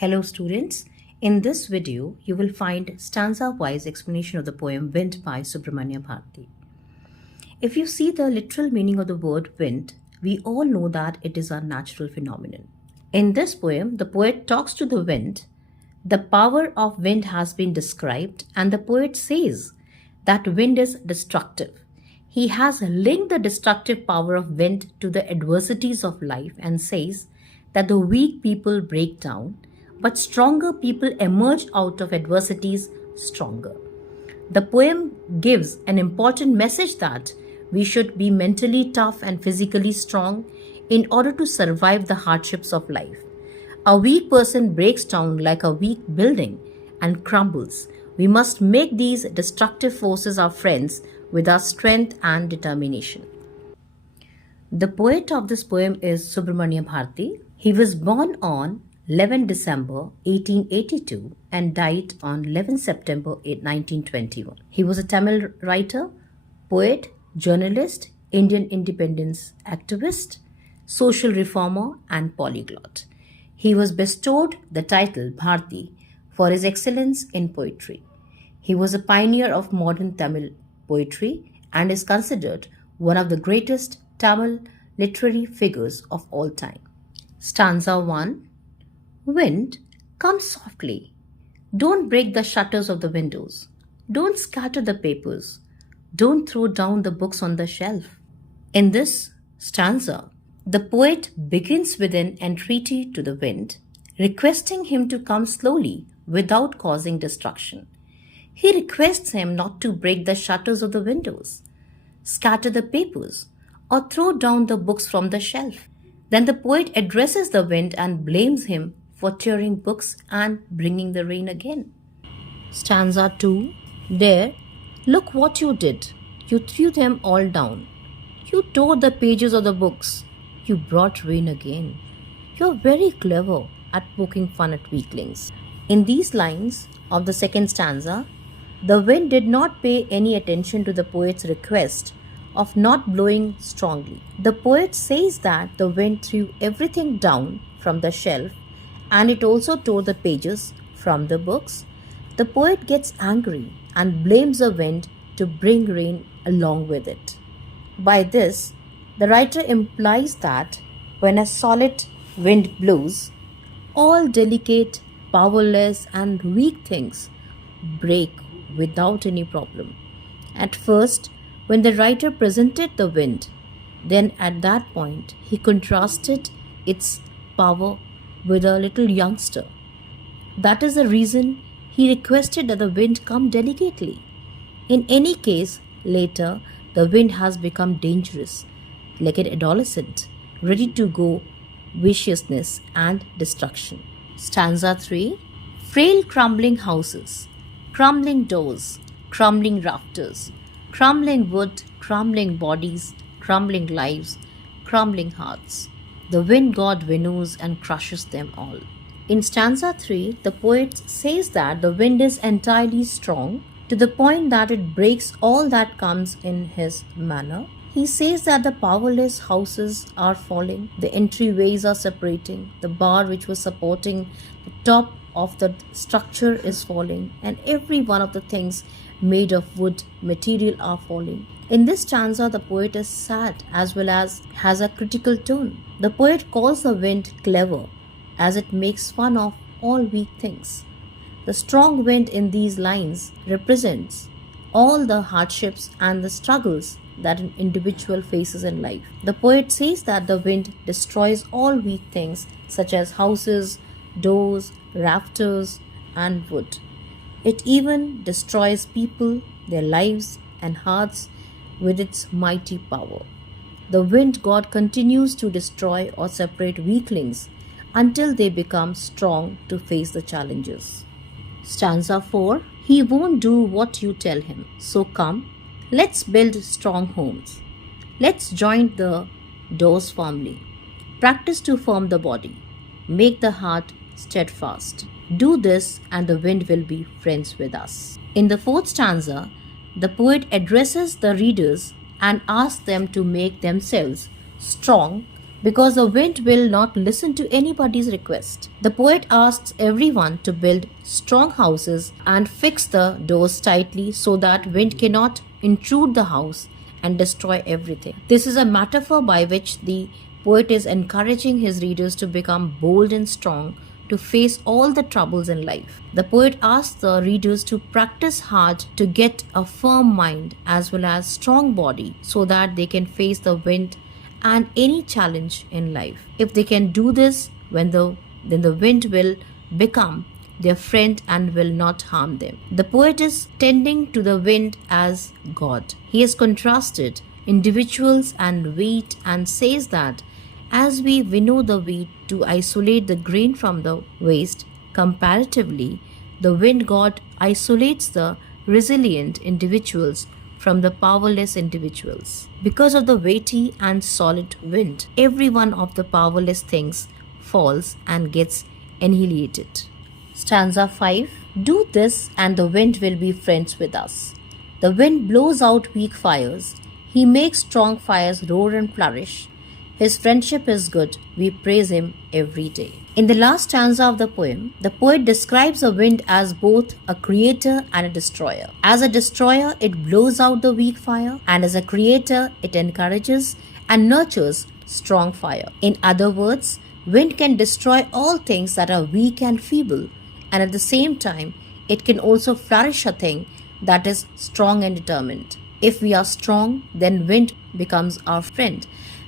Hello students, in this video you will find stanza-wise explanation of the poem Wind by Subramania Bharti. If you see the literal meaning of the word wind, we all know that it is a natural phenomenon. In this poem, the poet talks to the wind. The power of wind has been described and the poet says that wind is destructive. He has linked the destructive power of wind to the adversities of life and says that the weak people break down, but stronger people emerge out of adversities stronger. The poem gives an important message that we should be mentally tough and physically strong in order to survive the hardships of life. A weak person breaks down like a weak building and crumbles. We must make these destructive forces our friends with our strength and determination. The poet of this poem is Subramania Bharti. He was born on 11 December 1882 and died on 11 September 1921. He was a Tamil writer, poet, journalist, Indian independence activist, social reformer and polyglot. He was bestowed the title Bharti for his excellence in poetry. He was a pioneer of modern Tamil poetry and is considered one of the greatest Tamil literary figures of all time. Stanza 1. Wind, come softly. Don't break the shutters of the windows. Don't scatter the papers. Don't throw down the books on the shelf. In this stanza, the poet begins with an entreaty to the wind, requesting him to come slowly without causing destruction. He requests him not to break the shutters of the windows, scatter the papers, or throw down the books from the shelf. Then the poet addresses the wind and blames him for tearing books and bringing the rain again. Stanza 2. There, look what you did. You threw them all down. You tore the pages of the books. You brought rain again. You're very clever at poking fun at weaklings. In these lines of the second stanza, the wind did not pay any attention to the poet's request of not blowing strongly. The poet says that the wind threw everything down from the shelf and it also tore the pages from the books. The poet gets angry and blames the wind to bring rain along with it. By this, the writer implies that when a solid wind blows, all delicate, powerless, and weak things break without any problem. At first, when the writer presented the wind, then at that point he contrasted its power with a little youngster. That is the reason he requested that the wind come delicately. In any case, later the wind has become dangerous, like an adolescent, ready to go viciousness and destruction. Stanza 3. Frail crumbling houses, crumbling doors, crumbling rafters, crumbling wood, crumbling bodies, crumbling lives, crumbling hearts. The wind god winnows and crushes them all. In stanza 3, the poet says that the wind is entirely strong to the point that it breaks all that comes in his manner. He says that the powerless houses are falling, the entryways are separating, the bar which was supporting the top of the structure is falling, and every one of the things made of wood material are falling. In this stanza, the poet is sad as well as has a critical tone. The poet calls the wind clever as it makes fun of all weak things. The strong wind in these lines represents all the hardships and the struggles that an individual faces in life. The poet says that the wind destroys all weak things such as houses, doors, rafters, and wood. It even destroys people, their lives, and hearts with its mighty power. The wind god continues to destroy or separate weaklings until they become strong to face the challenges. Stanza 4. He won't do what you tell him, so come, let's build strong homes. Let's join the doors firmly. Practice to form the body. Make the heart steadfast. Do this and the wind will be friends with us. In the fourth stanza, the poet addresses the readers and asks them to make themselves strong because the wind will not listen to anybody's request. The poet asks everyone to build strong houses and fix the doors tightly so that wind cannot intrude the house and destroy everything. This is a metaphor by which the poet is encouraging his readers to become bold and strong to face all the troubles in life. The poet asks the readers to practice hard to get a firm mind as well as strong body so that they can face the wind and any challenge in life. If they can do this, then the wind will become their friend and will not harm them. The poet is tending to the wind as God. He has contrasted individuals and wheat and says that as we winnow the wheat to isolate the grain from the waste, comparatively, the wind god isolates the resilient individuals from the powerless individuals. Because of the weighty and solid wind, every one of the powerless things falls and gets annihilated. Stanza 5. Do this and the wind will be friends with us. The wind blows out weak fires. He makes strong fires roar and flourish. His friendship is good. We praise him every day. In the last stanza of the poem, the poet describes the wind as both a creator and a destroyer. As a destroyer, it blows out the weak fire, and as a creator, it encourages and nurtures strong fire. In other words, wind can destroy all things that are weak and feeble, and at the same time, it can also flourish a thing that is strong and determined. If we are strong, then wind becomes our friend.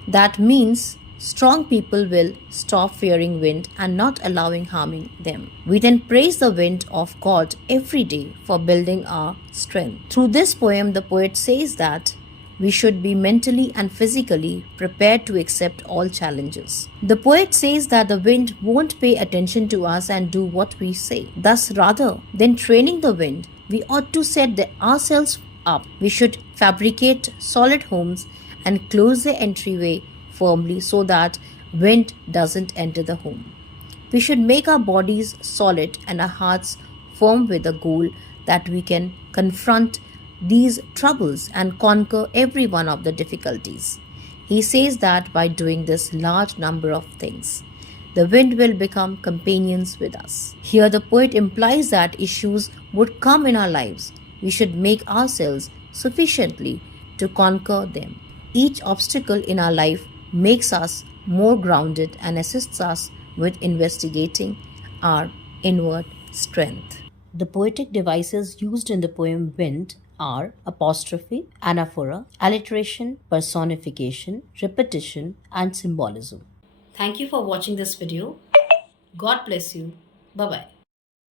That means strong people will stop fearing wind and not allowing harming them. We then praise the wind of God every day for building our strength. Through this poem, the poet says that we should be mentally and physically prepared to accept all challenges. The poet says that the wind won't pay attention to us and do what we say. Thus, rather than training the wind, we ought to set ourselves up. We should fabricate solid homes and close the entryway firmly so that wind doesn't enter the home. We should make our bodies solid and our hearts firm with the goal that we can confront these troubles and conquer every one of the difficulties. He says that by doing this large number of things, the wind will become companions with us. Here the poet implies that issues would come in our lives. We should make ourselves sufficiently to conquer them. Each obstacle in our life makes us more grounded and assists us with investigating our inward strength. The poetic devices used in the poem Wind are apostrophe, anaphora, alliteration, personification, repetition, and symbolism. Thank you for watching this video. God bless you. Bye bye.